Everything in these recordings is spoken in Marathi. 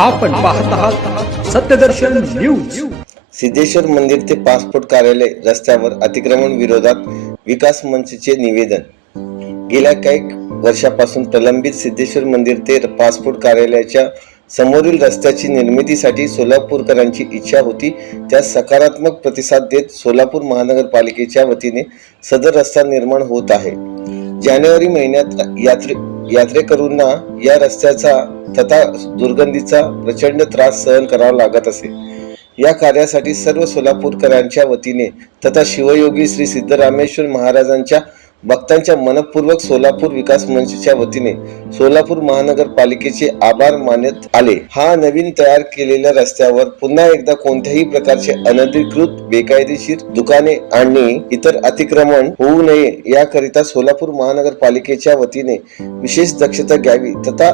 आपण पाहत आहात सत्यदर्शन न्यूज. सिद्धेश्वर मंदिर ते पासपोर्ट कार्यालय रस्त्यावर अतिक्रमण विरोधात विकास मंचचे निवेदन. गेल्या काही वर्षापासून प्रलंबित सिद्धेश्वर मंदिर ते पासपोर्ट कार्यालयाच्या समोरील रस्त्याची निर्मितीसाठी सोलापूरकरांची इच्छा होती. त्यास सकारात्मक प्रतिसाद देत सोलापूर महानगरपालिकेच्या वतीने सदर रस्ता निर्माण होत आहे. जानेवारी महिन्यात यात्रे यात्रेकरूंना या रस्त्याचा तथा दुर्गंधीचा प्रचंड त्रास सहन करावा लागत असे. या कार्यासाठी सर्व सोलापूरकरांच्या वतीने तथा शिवयोगी श्री सिद्धरामेश्वर महाराजांच्या भक्तांच्या मनपूर्वक सोलापूर विकास मंचच्या वतीने सोलापूर महानगरपालिकेचे आभार मानत आले. हा नवीन तयार केलेल्या रस्त्यावर पुन्हा एकदा कोणत्याही प्रकारचे अनधिकृत बेकायदेशीर दुकाने आणि इतर अतिक्रमण होऊ नये याकरिता सोलापूर महानगरपालिकेच्या वतीने विशेष दक्षता घ्यावी तथा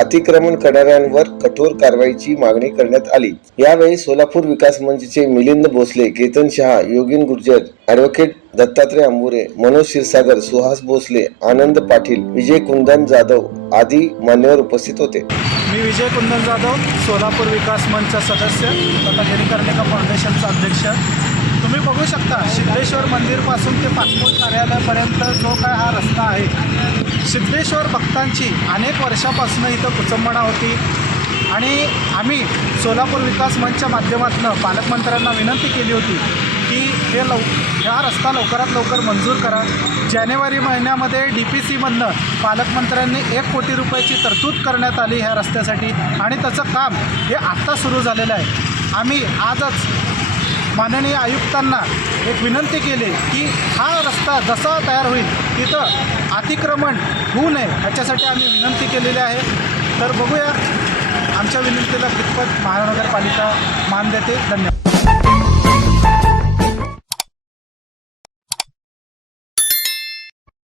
अतिक्रमण करणाऱ्यांवर कठोर कारवाईची मागणी करण्यात आली. यावेळी सोलापूर विकास मंचचे मिलिंद भोसले केतन शहा योगिन गुर्जर ऍडव्होकेट दत्तात्रय अंबुरे मनोज क्षीरसागर सुहास भोसले आनंद पाटील विजय कुंदन जाधव आदी मान्यवर उपस्थित होते. मी विजय कुंदन जाधव सोलापूर विकास मंचचा सदस्य तथा गिरीकर्णिका फाउंडेशनचा अध्यक्ष. तुम्ही बघू शकता सिद्धेश्वर मंदिरपासून ते पासपोर्ट कार्यालयापर्यंत जो काय हा रस्ता आहे सिद्धेश्वर भक्तांची अनेक वर्षापासून इथं कुचंबणा होती. आणि आम्ही सोलापूर विकास मंचच्या माध्यमातून पालकमंत्र्यांना विनंती केली होती की हे लव ह्या रस्ता लवकरात लवकर मंजूर करा. जानेवारी महिन्यामध्ये डी पी सीमधनं पालकमंत्र्यांनी एक कोटी रुपयाची तरतूद करण्यात आली ह्या रस्त्यासाठी. आणि त्याचं काम हे आत्ता सुरू झालेलं आहे. आम्ही आजच माननीय आयुक्तांना एक विनंती केली की हा रस्ता जसा तयार होईल तिथं अतिक्रमण होऊ नये ह्याच्यासाठी आम्ही विनंती केलेली आहे. तर बघूया. आमच्या विनंतीला कितपत महानगरपालिका मान देते. धन्यवाद.